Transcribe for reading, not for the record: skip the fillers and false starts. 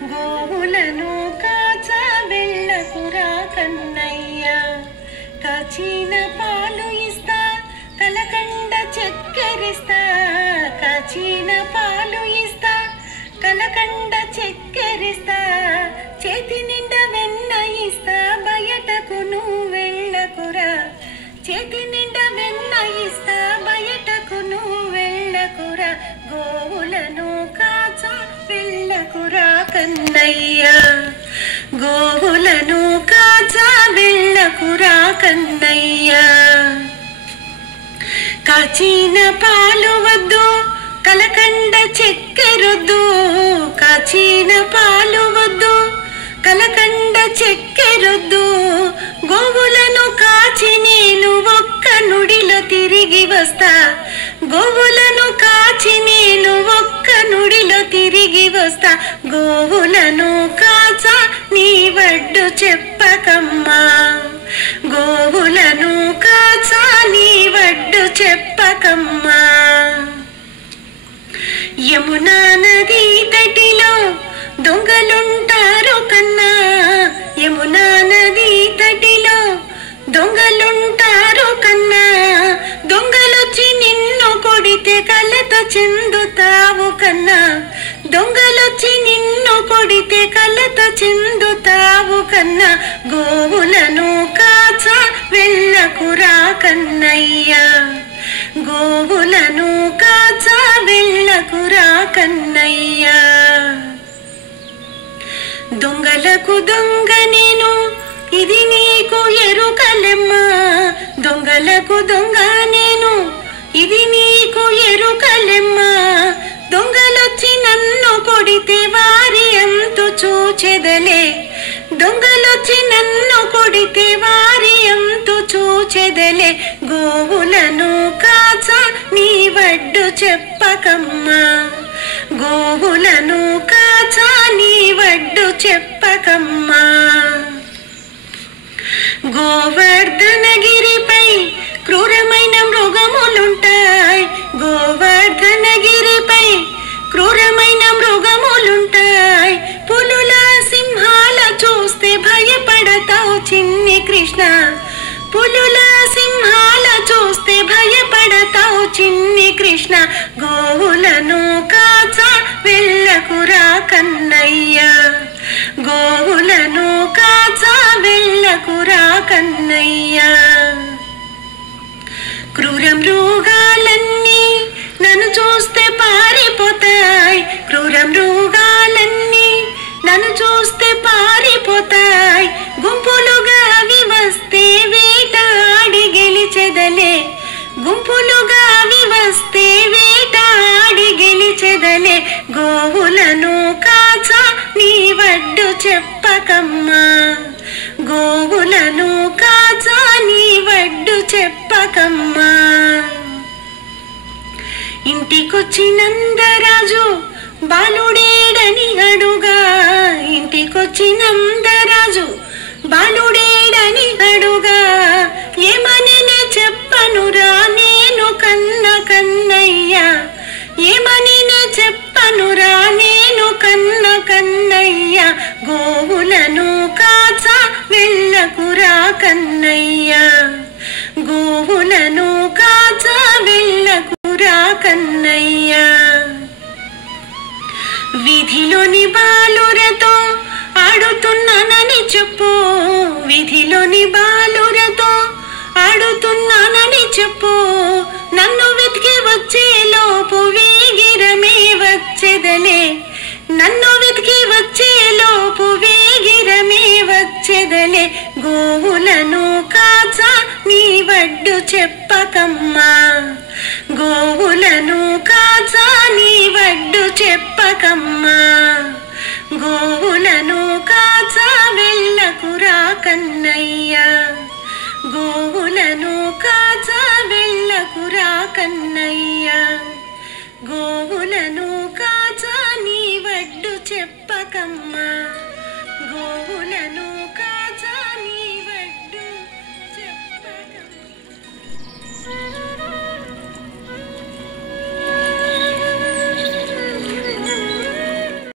గోవులను కాచా వెళ్ళకురా కన్నయ్య, కాచిన పాలు ఇస్తా కలకండ చక్కెరిస్తా, కాచిన పాలు ఇస్తా కలకండ చక్కెరిస్తా, చేతి నిండా వెన్న ఇస్తా బయటకు నువ్వు వెళ్ళకురా, చేతి నిండా వెన్న ఇస్తా బయటకు నువ్వు వెళ్ళకురా, గోవులను కాచా వెళ్ళకురా కన్నయ్య, గోవులను కాచా వెళ్ళకురా కన్నయ్య. కాచిన పాలు వద్దు కలకండ చక్కెరొద్దు, కాచిన పాలు వద్దు కలకండ చక్కెరొద్దు, గోవులను కాచి నేను ఒక్క నుడిలో తిరిగి వస్తా, గోవులను కాచి నేను ఒక్క నుడిలో తిరిగి వస్తా, గోవులను కాచా నీ వడ్డు చెప్పకమ్మా, గోవులను కాచా నీ వడ్డు చెప్పకమ్మా. యమునా నది తటిలో దొంగలుంటారు కన్నా, యమునా నది తటిలో దొంగలుంటారు కన్నా, దొంగలొచ్చి నిన్ను కొడితే కలత చెందుతావు కన్నా, దొంగలొచ్చి నిన్ను కొడితే కలత చెందుతావు కన్నా, గోవులను కాచా వెళ్ళకురా కన్నయ్య, గోవులను కాచా వెళ్ళకురా కన్నయ్య. దొంగలకు దొంగ నేను ఇది నీకు ఎరుకలెమ్మా, దొంగలకు దొంగ నేను ఇది నీకు ఎరుకలెమ్మా, దొంగలొచ్చి నన్ను కొడితే వారి అంతు చూచెదలే, దొంగలొచ్చి నన్ను కొడితే వారి అంతు చూచెదలే, గోవులను కాచా నీ వడ్డు చెప్పకమ్మా, గోవులను కాచా నీ వడ్డు చెప్పకమ్మా. గోవర్ధనగిరిపై క్రూరమైన మృగములుంటాయి, గోవర్ధనగిరిపై క్రూరమైన మృగములుంటాయి, పులుల సింహాల చూస్తే భయపడతావు చిన్ని కృష్ణ, పులుల సింహాల చూస్తే భయపడతావు చిన్ని కృష్ణ, గోవులను కాచా వెళ్ళకురా కన్నయ్య, గోవులను కాచా వెళ్ళకురా కన్నయ్య. క్రూర మృగాలన్నీ నన్ను చూస్తే పారిపోతాయి, క్రూర మృగాలన్నీ నన్ను చూస్తే పారిపోతాయి, గుంపులుగా అవి వస్తే వేటాడి గెలిచెదలే, గుంపులుగా అవి వస్తే వేటాడి గెలిచెదలే, గోవులను కాచా నీ వడ్డు చెప్పకమ్మా, గోవులను కాచా నీ వడ్డు చెప్పకమ్మా. ఇంటికొచ్చి నందరాజు బాలుడేడని అడుగా, ఇంటికొచ్చి నందరాజు బాలుడేడని అడుగా, ఏమని నే చెప్పనురా నేను కన్న కన్నయ్య, ఏమని నే చెప్పనురా నేను కన్న కన్నయ్య, గోవులను కాచా వెళ్ళకురా కన్నయ్య, గోవులను కాచా వెళ్ళకురా కన్నయ్య. వీధిలోని బాలురతో ఆడుతున్నానని చెప్పు, వీధిలోని బాలురతో ఆడుతున్నానని చెప్పు, నన్ను వెతికి వచ్చే లోపు వేగిరమే వచ్చెదలే, నన్ను వెతికి వచ్చే లోపు వేగిరమే వచ్చెదలే, గోవులను కాచా నీ వడ్డు చెప్పకమ్మా, గోవులను కాచా నీ వడ్డు చెప్పకమ్మా, గోవులను కాచా వెళ్ళకురా కన్నయ్య, గోవులను కాచా వెళ్ళకురా కన్నయ్య, గోవులను కాచా నీ వడ్డు చెప్పకమ్మా, గోవులను